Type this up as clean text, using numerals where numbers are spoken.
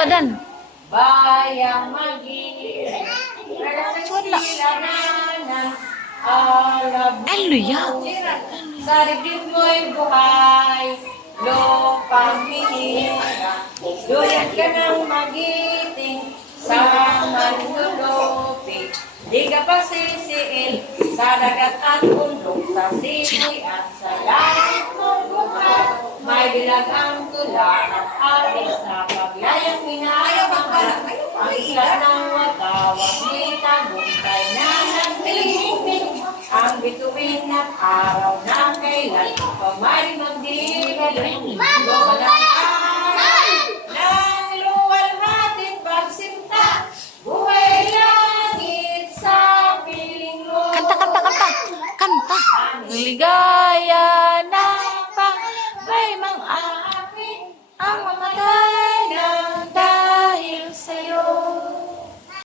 Suwadan. Bayang mag-iisip, nagsilanganan, alab Ano yan? sa dibdib mo'y buhay, lupang hinira, duyat ka ng magiting, sa manlulupi, di ka pa sisiil, sa dagat at bundok, sa sisi at sa langit mong buhay, may dilag ang tula at alis sa paglayang minamahal, ang isla ng watawag ni tagumpay na nagtilimig, ang bituin at araw na kailan, pamari magdilim,